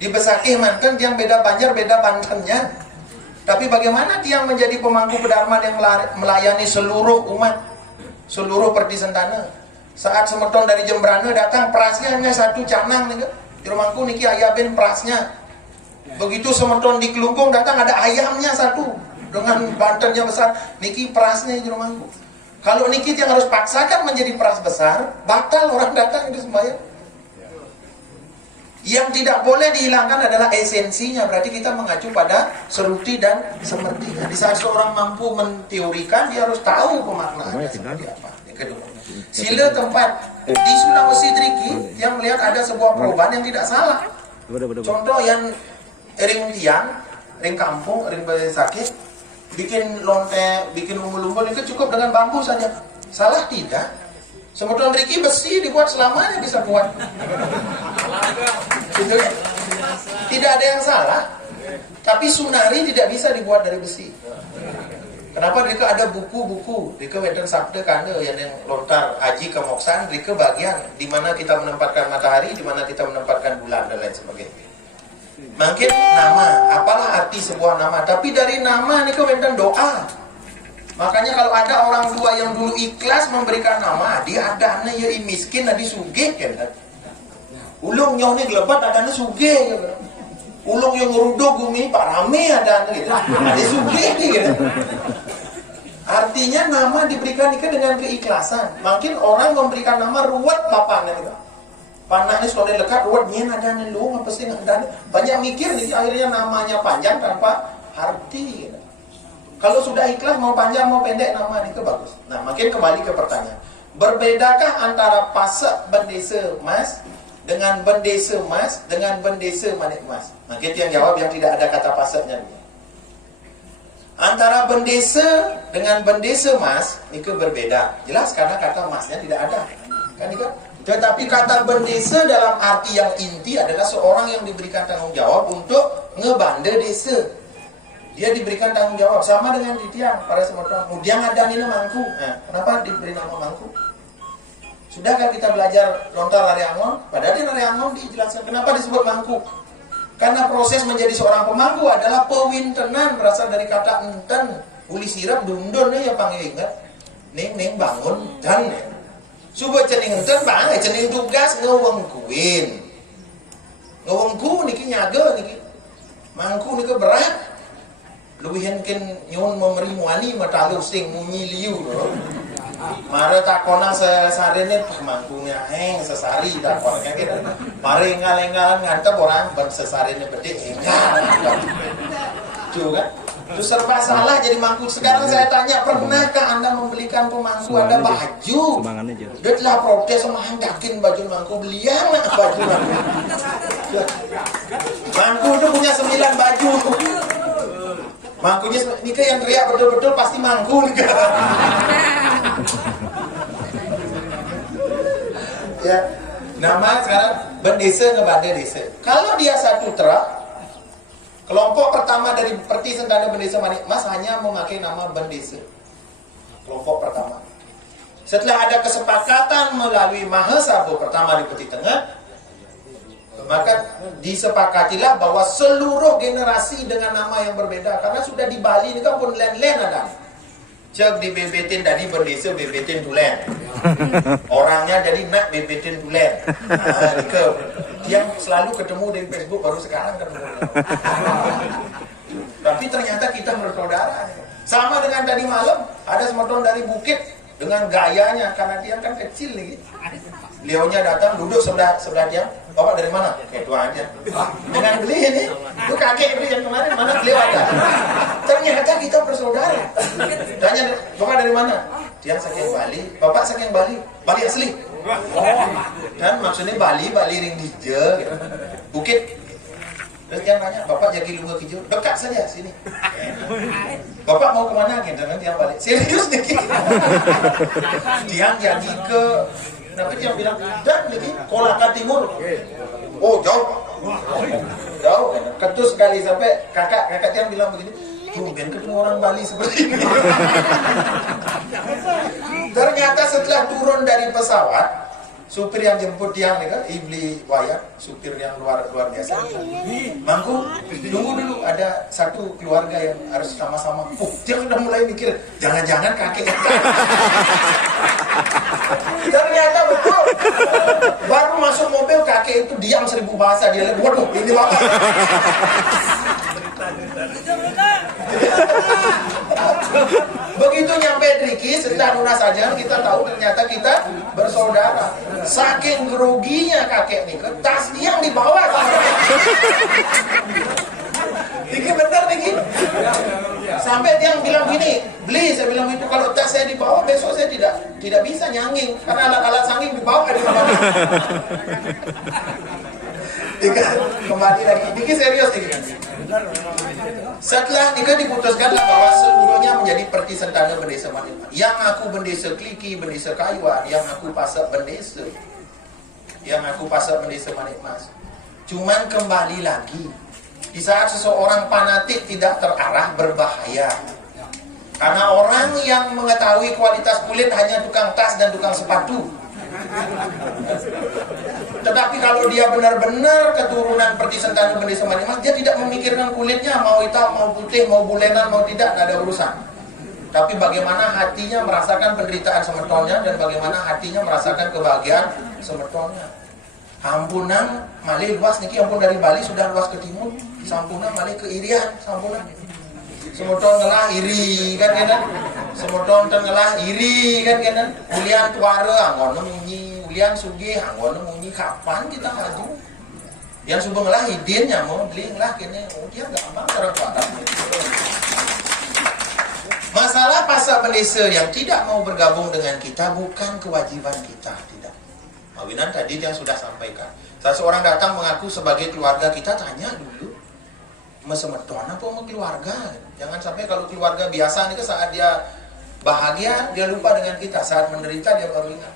Di Besakih Banten yang beda Banjar, beda Bantennya. Tapi bagaimana dia menjadi pemangku pedharma yang melayani seluruh umat, seluruh perdi sentana. Saat semeton dari Jembrana datang, perasnya hanya satu canang nih, di rumahku niki ayaben perasnya. Begitu semeton di Kelungkung datang, ada ayamnya satu dengan Bantennya besar, niki perasnya di rumahku. Kalau niki yang harus paksakan menjadi peras besar, batal orang datang itu sembahyang. Yang tidak boleh dihilangkan adalah esensinya. Berarti kita mengacu pada seruti dan semertinya. Di saat seorang mampu menteorikan, dia harus tahu pemaknaannya seperti apa. Yang kedua, sila tempat di Sulawesi Triki yang melihat ada sebuah perubahan yang tidak salah. Contoh yang ring tiang, ring kampung, ring sakit, bikin lonte, bikin umbul-umbul itu cukup dengan bambu saja. Salah tidak? Semeton Riki besi dibuat selamanya bisa buat. Gitu ya? Tidak ada yang salah. Tapi sunari tidak bisa dibuat dari besi. Kenapa? Mereka ada buku-buku. Mereka wenten sabda kanda yang lontar haji ke moksan. Mereka bagian di mana kita menempatkan matahari, di mana kita menempatkan bulan dan lain sebagainya. Mungkin nama, apalah arti sebuah nama. Tapi dari nama mereka wenten doa. Makanya kalau ada orang tua yang dulu ikhlas memberikan nama, dia adanya ya miskin, ada sugih kan. Ulung nyoh ni gelebat adanya sugih kan. Ulung yang ngeruduk gumi Pak Rame adanya gitu. Ada sugih gitu. Artinya nama diberikan dengan keikhlasan. Makin orang memberikan nama ruwet bapaknya gitu. Panah ini sudah lekat ruwet nyen adanya lu apa sih ada. Banyak mikir nih akhirnya namanya panjang tanpa arti gitu. Kalau sudah ikhlas mau panjang mau pendek nama itu bagus. Nah, makin kembali ke pertanyaan. Berbedakah antara pasak bendesa mas dengan bendesa mas dengan bendesa manik mas? Makin yang jawab yang tidak ada kata pasaknya. Antara bendesa dengan bendesa mas itu berbeda. Jelas karena kata masnya tidak ada. Kan itu? Tetapi kata bendesa dalam arti yang inti adalah seorang yang diberikan tanggung jawab untuk ngebanda desa. Dia diberikan tanggung jawab sama dengan di tiang pada semeton. Kemudian ada ini mangku. Nah, kenapa diberi nama mangku? Sudahkah kita belajar lontar lari angon? Padahal di lari angon dijelaskan kenapa disebut mangku. Karena proses menjadi seorang pemangku adalah pewintenan, berasal dari kata enten, uli sirap dundun ya panggil ingat. Ning bangun dan subuh cening enten bang, cening tugas ngewengkuin. Ngewengku niki nyaga niki. Mangku niki berat. Luwihan ken nyon memberi muani matalu sing munyi liu no. Mare takona sesarene mangkunya heng sesari takon kan gitu. Mare engal-engalan ngantep orang bersesarene bedek engal. Juga itu serba salah jadi mangku. Sekarang saya tanya, pernahkah Anda membelikan pemangku Anda baju? Dia telah protes sama hendakin baju mangku, belian baju mangku. Mangku itu punya 9 baju. Mangkunya nikah yang teriak betul-betul pasti mangku nikah. Ya, nama sekarang bendesa ngebanda desa. Kalau dia satu truk, kelompok pertama dari Perti Sentana Bendesa Manik Mas hanya memakai nama bendesa. Kelompok pertama. Setelah ada kesepakatan melalui Mahasabha pertama di Peti Tengah, maka disepakatilah bahwa seluruh generasi dengan nama yang berbeda. Karena sudah di Bali ini kan pun len-len ada. Cek di bebetin tadi berdesa bebetin tulen. Orangnya jadi nak bebetin tulen. Nah, dia selalu ketemu di Facebook, baru sekarang ketemu. Tapi ternyata kita bersaudara. Sama dengan tadi malam, ada semeton dari Bukit dengan gayanya, karena dia kan kecil lagi. Beliaunya datang duduk sebelah dia. Bapak dari mana? Itu aja. Dengan beli ini, itu kakek beli yang kemarin mana beliau ada. Ternyata kita bersaudara. Tanya, bapak dari mana? Dia saking Bali. Bapak saking Bali. Bali asli. Oh, dan maksudnya Bali ring dija. Gitu. Bukit. Terus dia nanya, bapak jadi lunga hijau. Dekat saja sini. Bapak mau kemana? Gitu kan dia balik. Serius nih. Dia jadi ke. Tapi dia bilang, dan lagi Kolaka Timur. Oh jauh. Jauh. Ketus sekali sampai kakak dia bilang begini. tumben ketemu orang Bali seperti ini. Ternyata setelah turun dari pesawat, supir yang jemput yang nih kan, Ibli Wayak, supir yang luar biasa. Mangku, tunggu dulu, ada satu keluarga yang harus sama-sama. Dia udah mulai mikir, jangan-jangan kakek. Ternyata betul. Baru masuk mobil kakek itu diam 1000 bahasa, dia lihat, waduh, ini bapak. Begitu nyampe Triki, setelah lunas saja kita tahu ternyata kita bersaudara. Saking groginya kakek nih, tas yang dibawa. Niki bener Niki. Sampai dia bilang gini, beli, saya bilang itu kalau tas saya dibawa besok saya tidak bisa nyanging karena alat-alat sanging dibawa di kamar. Nika kembali lagi, Niki serius Niki. Setelah Nika diputuskanlah bahwa seluruhnya menjadi perti sentana bendesa Manitmas. Yang aku bendesa Kliki, bendesa Kayuan, yang aku pasak bendesa. Yang aku pasak bendesa Manitmas. Cuman kembali lagi, di saat seseorang fanatik tidak terarah berbahaya. Karena orang yang mengetahui kualitas kulit hanya tukang tas dan tukang sepatu. Tetapi kalau dia benar-benar keturunan perti sentana bendesa Manitmas, dia tidak memikirkan kulitnya mau hitam, mau putih, mau bulenan, mau tidak ada urusan. Tapi bagaimana hatinya merasakan penderitaan semetonnya dan bagaimana hatinya merasakan kebahagiaan semetonnya. Ampunan malih luas niki, ampun dari Bali sudah luas ke timur, sampunan malih ke Irian, sampunan. Semeton ngelah iri kan kenan. Semeton ngelah iri kan kenan. Ulian tuara anggon munyi, ulian sugih anggon munyi, kapan kita maju? Yang subuh ngelah idin nyamuk beli ngelah kene. Oh dia gampang orang tuara. Masalah pasal bendesa yang tidak mau bergabung dengan kita bukan kewajiban kita, tidak. Mawinan tadi yang sudah sampaikan. Seseorang datang mengaku sebagai keluarga kita, tanya dulu. Mesemeton apa mau keluarga? Jangan sampai kalau keluarga biasa nih saat dia bahagia dia lupa dengan kita, saat menderita dia baru ingat.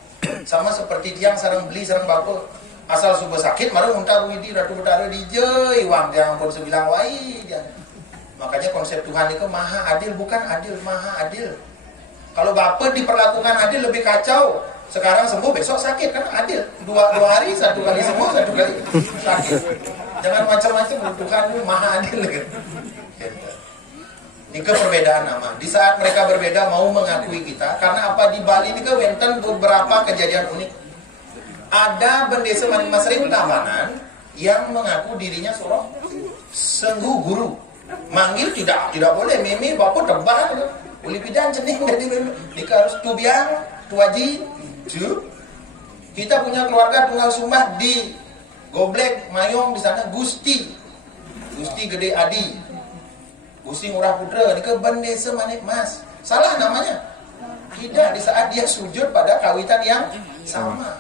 Sama seperti tiang sarang beli sarang bako asal subuh sakit malah muntah widi ratu betara dijei wang dia ampun sebilang wai dia. Makanya konsep Tuhan itu maha adil, bukan adil, maha adil. Kalau bapak diperlakukan adil lebih kacau. Sekarang sembuh besok sakit kan adil. Dua hari satu kali sembuh satu kali sakit. Jangan macam-macam, Tuhan itu maha adil gitu. Ini perbedaan nama. Di saat mereka berbeda mau mengakui kita, karena apa di Bali ini kan wenten beberapa kejadian unik. Ada bendesa Manitmas Ring Tabanan yang mengaku dirinya seorang sengguh guru. Manggil tidak boleh, mimi bapak tebal. Uli pidan cening dari mimi. Nika harus tubiang, tuaji, kita punya keluarga tunggal sumbah di Goblek, Mayong di sana Gusti Gede Adi, Gusti Ngurah Putra, ini ke bendesa Manitmas. Salah namanya. Tidak, di saat dia sujud pada kawitan yang sama.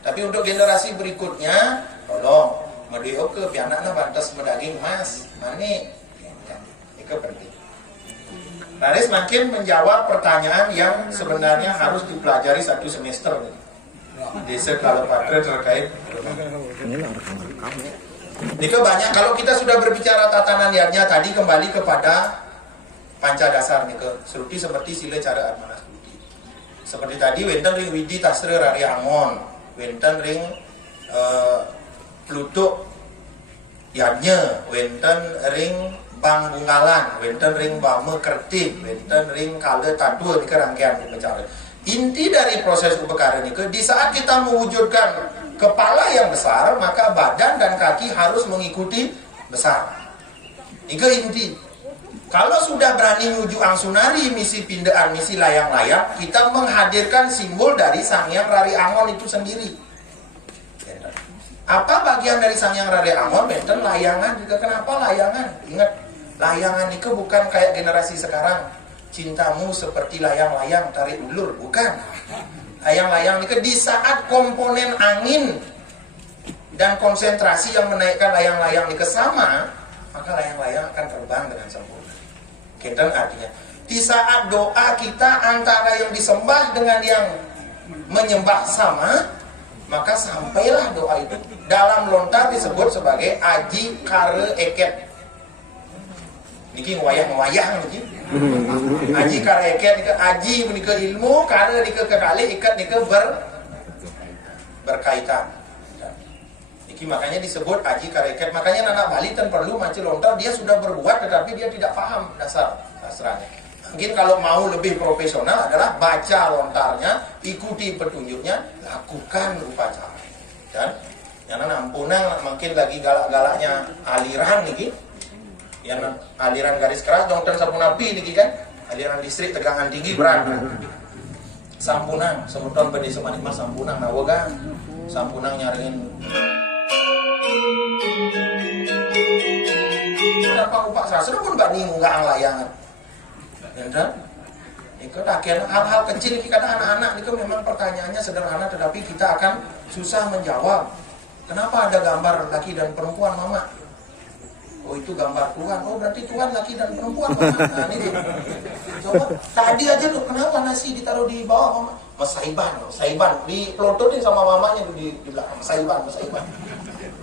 Tapi untuk generasi berikutnya, tolong medeo ke pianakna bantas medaging mas, mani. Itu penting. Laris makin menjawab pertanyaan yang sebenarnya harus dipelajari satu semester. Desa Kalapatra terkait ini banyak. Kalau kita sudah berbicara tatanan niatnya tadi kembali kepada panca dasar nih ke seperti sila cara armanas budi. Seperti tadi wenten ring widi tasre rari angon, wenten ring plutuk yadnya, wenten ring bang bungalan, wenten ring bame kertib, wenten ring kale tadua di kerangkaian bicara. Inti dari proses ubekara ini di saat kita mewujudkan kepala yang besar, maka badan dan kaki harus mengikuti besar. Ini inti. Kalau sudah berani menuju angsunari, misi pindaan, misi layang-layang, kita menghadirkan simbol dari Sangyang Rari Angon itu sendiri. Apa bagian dari Sangyang Rari Angon? Benten layangan juga. Kenapa layangan? Ingat, layangan itu bukan kayak generasi sekarang. Cintamu seperti layang-layang tarik ulur, bukan. Layang-layang ini di saat komponen angin dan konsentrasi yang menaikkan layang-layang ini sama, maka layang-layang akan terbang dengan sempurna. Kita artinya di saat doa kita antara yang disembah dengan yang menyembah sama, maka sampailah doa itu dalam lontar disebut sebagai aji kare eket. niki wayang niki. Aji kareket nika aji menika ilmu, kare nika kekali ikat nika berkaitan. Niki makanya disebut aji kareket. Makanya anak Balitan perlu mancing lontar, dia sudah berbuat tetapi dia tidak paham dasar sasranya. Mungkin kalau mau lebih profesional adalah baca lontarnya, ikuti petunjuknya, lakukan upacara. Dan yang nampunang mungkin lagi galak-galaknya aliran niki. Yang aliran garis keras dongten Sampunapi niki kan. Aliran listrik tegangan tinggi berat. Sampunang, sebutan bendesa manikmas sampunang nawaga. Sampunang nyaringin. Kenapa upak sastra pun gak ningung gak anglayangan. Dan itu hal-hal kecil ini kadang anak-anak itu memang pertanyaannya sederhana tetapi kita akan susah menjawab. Kenapa ada gambar laki dan perempuan mama? Oh itu gambar Tuhan. Oh berarti Tuhan laki dan perempuan mama. Nah ini coba tadi aja tuh kenapa nasi ditaruh di bawah mama? Masaiban di pelototin sama mamanya di belakang. Masaiban.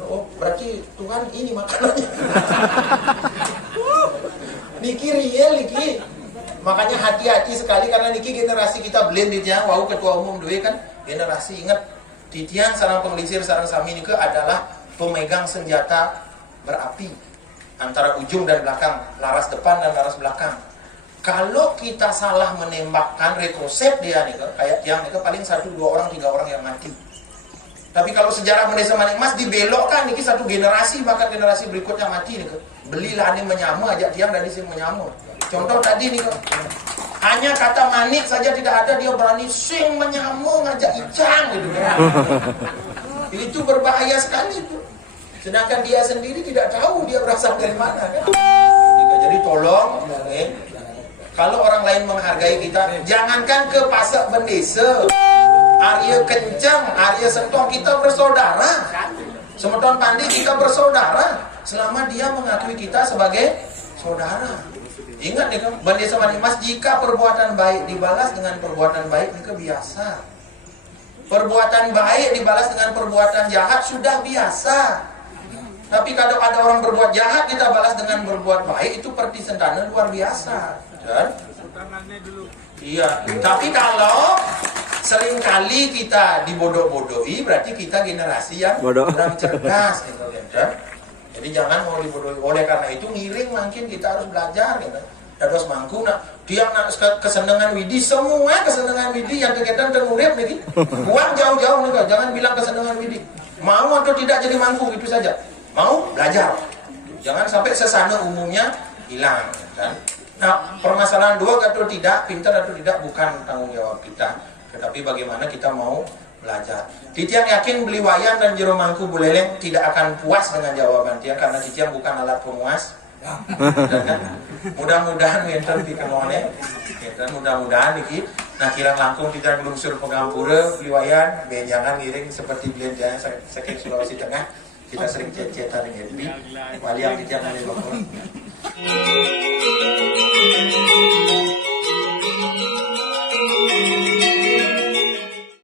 Oh berarti Tuhan ini makanannya. Niki real niki. Makanya hati-hati sekali karena niki generasi kita blended ya. Wau ketua umum dewe kan generasi ingat titian sarang pengelisir sarang sami niki adalah pemegang senjata berapi antara ujung dan belakang, laras depan dan laras belakang. Kalau kita salah menembakkan retroset dia nih kayak tiang itu paling 1, 2 orang, 3 orang yang mati. Tapi kalau sejarah Bendesa Manikmas dibelokkan niki satu generasi bahkan generasi berikutnya mati nih. Belilah ini menyamu ajak tiang dari sing menyamu. Contoh tadi nih hanya kata manik saja tidak ada dia berani sing menyamu ngajak icang gitu kan. Itu berbahaya sekali itu. Sedangkan dia sendiri tidak tahu dia berasal dari mana kan. Jadi tolong kalau orang lain menghargai kita, jangankan ke Pasak Bendesa, Arya Kencang, Arya Sentong kita bersaudara. Semeton Pandi kita bersaudara selama dia mengakui kita sebagai saudara. Ingat nih kan, Bendesa Manikmas jika perbuatan baik dibalas dengan perbuatan baik itu biasa. Perbuatan baik dibalas dengan perbuatan jahat sudah biasa. Tapi kalau ada orang berbuat jahat kita balas dengan berbuat baik itu pertisentana luar biasa. Dan iya, tapi kalau seringkali kita dibodoh-bodohi berarti kita generasi yang kurang cerdas gitu kan. Jadi jangan mau dibodohi. Oleh karena itu ngiring mungkin kita harus belajar gitu. Dados mangku nak dia nak kesenangan widi semua kesenangan widi yang kegiatan terurip nih. Buang jauh-jauh nih, jangan bilang kesenangan widi. Mau atau tidak jadi mangku itu saja. Mau belajar. Jangan sampai sesana umumnya hilang kan. Nah, permasalahan dua atau tidak, pintar atau tidak bukan tanggung jawab kita, tetapi bagaimana kita mau belajar. Titiang yakin beli wayan dan jero mangku buleleng tidak akan puas dengan jawaban Tiang karena Titiang bukan alat pemuas. Dan mudah-mudahan enten pikenone, dan mudah-mudahan iki nah kirang langkung Titiang belum suruh pegampura beli wayan, jangan ngiring seperti belanjaan saking Sulawesi Tengah. Kita sering chat-chatan ya, jadi waliang Titiang ada